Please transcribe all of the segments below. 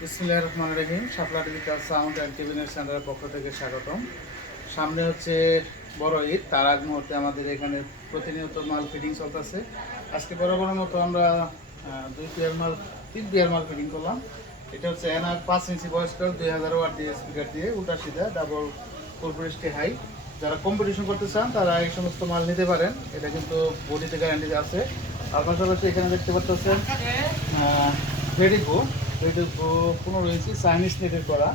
বিসমিল্লাহির রহমানির রহিম। শাপলা digital sound and cabinet সেন্টারের পক্ষ থেকে স্বাগতম। সামনে হচ্ছে বড় ঈদ, তার আগ মুহূর্তে আমাদের এখানে প্রতিনিয়ত মাল ফিটিং চলতেছে। আজকে বরাবরের মতো আমরা 3 পেয়ার মাল ফিটিং করলাম। এটা হচ্ছে NR 5 inch voice call 2000 watt দিয়ে স্পিকার দিয়ে উল্টা সিধা ডাবল ফুলপ্রেস্টি হাই। যারা কম্পিটিশন করতে চান তারা এই সমস্ত মাল নিতে পারেন। এটা কিন্তু বডিতে গ্যারান্টি আছে। আর পাশাপাশি এখানে দেখতে পাচ্ছেন ভেডিকো 15 ইঞ্চি চাইনিজ নেটের করা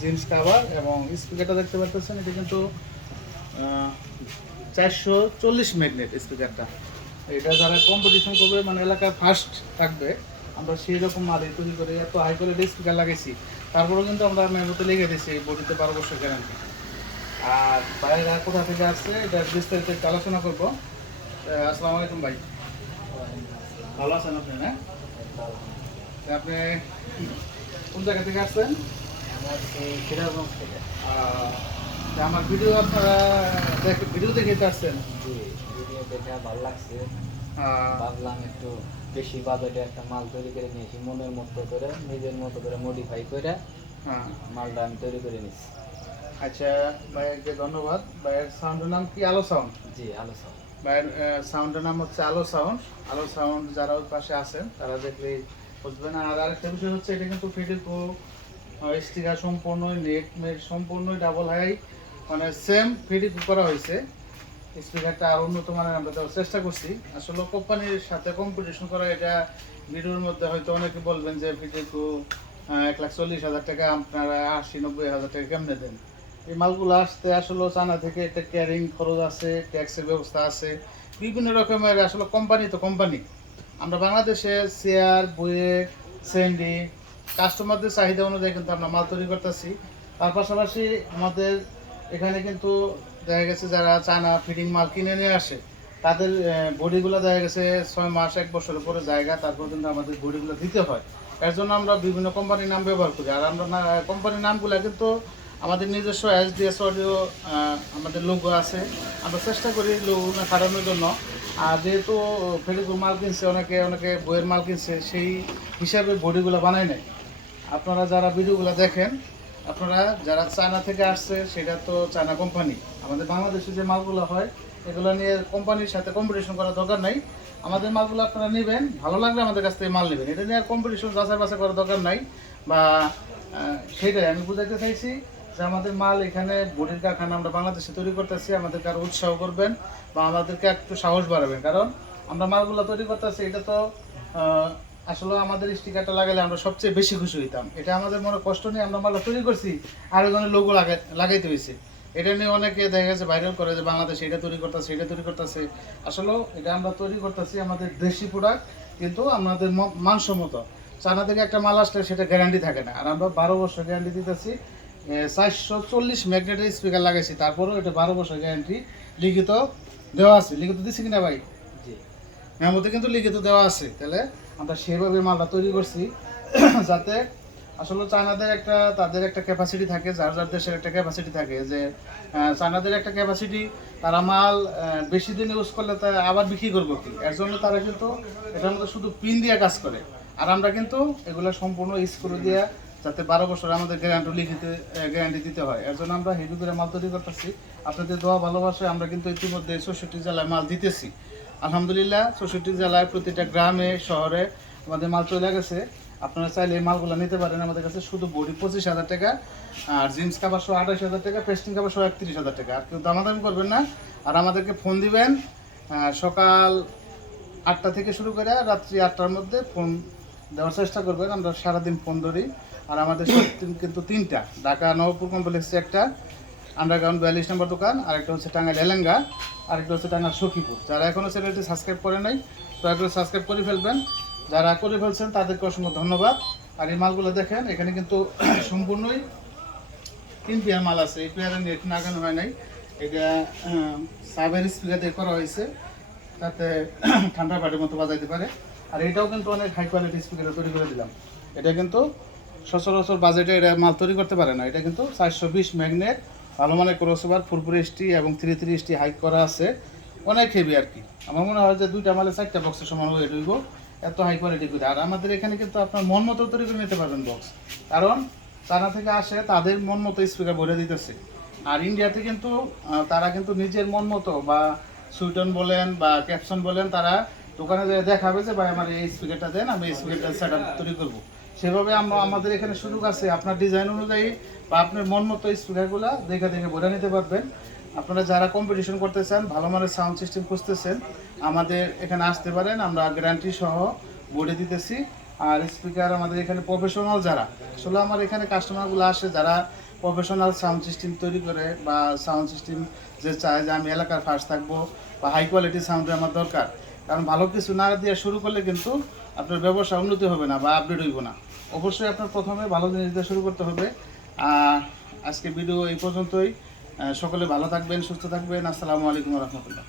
জিন্স কাভার এবং স্পিকারটা দেখতে পাচ্ছেন। এটা কিন্তু 440 ম্যাগনেট স্পিকারটা। এটা যারা কম্পিটিশন করবে মানে এলাকায় ফার্স্ট থাকবে, আমরা সেই রকম মালই তৈরি করে এত হাই কোয়ালিটি স্পিকার লাগাইছি। তারপরেও কিন্তু আমরা মেমোতে লিখে দিয়েছি বডিতে 12 বছর গ্যারান্টি। আর বাইরে কোথা থেকে আসছে এটা বিস্তারিত একটু আলোচনা করবো। আসসালামু আলাইকুম ভাই, ভালো আছেন আপনি? না আপনি কোন জায়গা থেকে আসছেন? আমার ভিডিও আপনারা ভিডিও দেখে আসছেন? জি, ভিডিও দেখে ভালো লাগছে। আহ, ভাবলাম একটু বেশি বাজেটে একটা মাল তৈরি করে নিয়েছি, মনের মতো করে নিজের মতো করে মডিফাই করে হ্যাঁ, মালটা আমি তৈরি করে নিয়েছি। আচ্ছা ভাইকে ধন্যবাদ। ভাইয়ের সাউন্ডের নাম কি? আলো সাউন্ড। জি, আলোচনা। ভাইয়ের সাউন্ডের নাম হচ্ছে আলো সাউন্ড। আলো সাউন্ড যারা ওই পাশে আছেন তারা দেখলেই বুঝবেন। আর আরেকটা বিষয় হচ্ছে এটা কিন্তু ফিডিকো স্টিকার সম্পূর্ণই নেট মেট সম্পূর্ণই ডাবল হাই, মানে সেম ফিডিকো করা হয়েছে। স্পিকারটা আরও উন্নত মানের আমরা দেওয়ার চেষ্টা করছি। আসলে কোম্পানির সাথে কম্পিটিশন করা, এটা ভিডিওর মধ্যে হয়তো অনেকে বলবেন যে ফিডিকো 1,40,000 টাকা, আপনারা 80-90 হাজার টাকা কেমনে দেন? এই মালগুলো আসতে আসলে চায়না থেকে একটা ক্যারিং খরচ আছে, ট্যাক্সের ব্যবস্থা আছে, বিভিন্ন রকমের। আসলে কোম্পানি তো কোম্পানি। আমরা বাংলাদেশে চেয়ার বইয়ে স্যান্ডি কাস্টমারদের চাহিদা অনুযায়ী কিন্তু আমরা মাল তৈরি করতেছি। তার পাশাপাশি আমাদের এখানে কিন্তু দেখা গেছে যারা চায়না ফিটিং মাল কিনে নিয়ে আসে তাদের বডিগুলো দেখা গেছে 6 মাস 1 বছরের পরে জায়গা, তারপর কিন্তু আমাদের বডিগুলো দিতে হয়। এর জন্য আমরা বিভিন্ন কোম্পানির নাম ব্যবহার করি। আর আমরা কোম্পানির নামগুলো কিন্তু আমাদের নিজস্ব এসডিএস অডিও আমাদের লোগো আছে, আমরা চেষ্টা করি লোগো খাটানোর জন্য। আর যেহেতু ফেরিকো মাল কিনছে, অনেকে অনেকে বইয়ের মাল কিনছে, সেই হিসাবে বডিগুলো বানাই নাই। আপনারা যারা ভিডিওগুলো দেখেন, আপনারা যারা চায়না থেকে আসছে সেটা তো চায়না কোম্পানি। আমাদের বাংলাদেশে যে মালগুলো হয় এগুলো নিয়ে কোম্পানির সাথে কম্পিটিশন করার দরকার নাই। আমাদের মালগুলো আপনারা নেবেন, ভালো লাগলে আমাদের কাছ থেকে মাল নেবেন। এটা নিয়ে আর কম্পিটিশন যাচাই বাছাই করার দরকার নাই। বা সেটাই আমি বুঝাইতে চাইছি যে আমাদের মাল এখানে বডির কারখানা আমরা বাংলাদেশে তৈরি করতেছি। আমাদেরকে আরও উৎসাহ করবেন বা আমাদেরকে একটু সাহস বাড়াবেন, কারণ আমরা মালগুলো তৈরি করতেছি। এটা তো আসলে আমাদের স্টিকারটা লাগালে আমরা সবচেয়ে বেশি খুশি হইতাম। এটা আমাদের মনে কষ্ট নিয়ে আমরা মালটা তৈরি করছি, আর একজনের লোগো লাগাইতে হয়েছে। এটা নিয়ে অনেকে দেখা গেছে ভাইরাল করে যে বাংলাদেশে এটা তৈরি করতেছে, এটা তৈরি করতেছে। আসলে এটা আমরা তৈরি করতেছি আমাদের দেশি প্রোডাক্ট, কিন্তু আমাদের মানসম্মত। চায়না থেকে একটা মাল আসলে সেটা গ্যারান্টি থাকে না। আর আমরা 12 বছর গ্যারান্টি দিতেছি। 440 ম্যাগনেটের স্পিকার লাগাইছি, তারপরেও এটা 12 বছর গ্যারান্টি লিখিত দেওয়া আছে। লিখিত দিচ্ছি কিনা ভাই? জি, মেমোতে কিন্তু লিখিত দেওয়া আছে। তাহলে আমরা সেভাবে মালটা তৈরি করছি যাতে আসলে চায়নাদের একটা তাদের একটা ক্যাপাসিটি থাকে, যার যার দেশের একটা ক্যাপাসিটি থাকে যে চায়নাদের একটা ক্যাপাসিটি, তারা মাল বেশি দিন ইউজ করলে তা আবার বিক্রি করবো কি, এর জন্য তারা কিন্তু এটার মধ্যে শুধু পিন দিয়ে কাজ করে। আর আমরা কিন্তু এগুলো সম্পূর্ণ স্ক্রু দিয়ে, যাতে 12 বছর আমাদের গ্যারান্টি লিখিত গ্যারান্টি দিতে হয়, এর জন্য আমরা হেভি করে মাল তৈরি করতেছি। আপনাদের দোয়া ভালোবাসায় আমরা কিন্তু ইতিমধ্যে 64 জেলায় মাল দিতেছি। আলহামদুলিল্লাহ 64 জেলায় প্রতিটা গ্রামে শহরে আমাদের মাল চলে গেছে। আপনারা চাইলে এই মালগুলো নিতে পারেন আমাদের কাছে। শুধু বডি 25,000 টাকা, আর জিন্স কাভার সহ 28,000 টাকা, পেস্টিং কাভার সহ 31,000 টাকা। আর কেউ দামাদামি করবেন না। আর আমাদেরকে ফোন দিবেন সকাল 8টা থেকে শুরু করে রাত্রি 8টার মধ্যে ফোন দেওয়ার চেষ্টা করবেন। আমরা সারাদিন ফোন ধরি। আর আমাদের কিন্তু 3টা, ঢাকা নবপুর কমপ্লেক্সে একটা, আন্ডারগ্রাউন্ড 42 নম্বর দোকান, আরেকটা হচ্ছে টাঙ্গাইল এলেঙ্গা, আরেকটা হচ্ছে টাঙ্গাইল সখীপুর। যারা এখনও চ্যানেলটি সাবস্ক্রাইব করে নাই দয়া করে সাবস্ক্রাইব করে ফেলবেন। যারা করে ফেলছেন তাদেরকে অসংখ্য ধন্যবাদ। আর এই মালগুলো দেখেন, এখানে কিন্তু সম্পূর্ণই 3 পেয়ার মাল আছে। এই পেয়ারের নেট লাগানো হয় নাই। এটা সাবের স্পিকার দিয়ে করা হয়েছে, তাতে ঠান্ডা পাটির মতো বাজাইতে পারে। আর এটাও কিন্তু অনেক হাই কোয়ালিটি স্পিকার তৈরি করে দিলাম। এটা কিন্তু সচরাচর বাজেটে এটা মাল তৈরি করতে পারে না। এটা কিন্তু 420 ম্যাগনেট, ভালো মানের ক্রসওভার, ফুলপুর এসটি এবং 3 এসটি হাইক করা আছে, অনেক হেভি আর কি। আমার মনে হয় যে 2টা মালে 4টা বক্সের সমান ওয়েট হইব। এত হাই কোয়ালিটি করে। আর আমাদের এখানে কিন্তু আপনার মন মতো তৈরি করে নিতে পারবেন বক্স, কারণ চায়না থেকে আসে তাদের মন মতো স্পিকার ভরে দিতেছে। আর ইন্ডিয়াতে কিন্তু তারা কিন্তু নিজের মন মতো বা সুইটন বলেন বা ক্যাপসন বলেন, তারা দোকানে যেয়ে দেখাবে যে ভাই আমার এই স্পিকারটা দেন, আমি এই স্পিকারটা সেট আপ তৈরি করবো। সেভাবে আমরা আমাদের এখানে সুযোগ আছে, আপনার ডিজাইন অনুযায়ী বা আপনার মন মতো স্পিকারগুলো দেখে দেখে ভরে নিতে পারবেন। আপনারা যারা কম্পিটিশন করতে চান, ভালো মানের সাউন্ড সিস্টেম খুঁজতেছেন, আমাদের এখানে আসতে পারেন, আমরা গ্যারান্টি সহ বলে দিতেছি। আর স্পিকার আমাদের এখানে প্রফেশনাল যারা, আসলে আমার এখানে কাস্টমারগুলো আসে যারা প্রফেশনাল সাউন্ড সিস্টেম তৈরি করে বা সাউন্ড সিস্টেম যে চায় যে আমি এলাকার ফার্স্ট থাকবো বা হাই কোয়ালিটি সাউন্ডের আমার দরকার। কারণ ভালো কিছু না দিয়ে শুরু করলে কিন্তু আপনার ব্যবসা উন্নতি হবে না বা আপডেট হইব না। অবশ্যই আপনার প্রথমে ভালো জিনিস দিয়ে শুরু করতে হবে। আজকে ভিডিও এই পর্যন্তই। সকলে ভালো থাকবেন, সুস্থ থাকবেন। আসসালামু আলাইকুম রহমতুল্লাহ।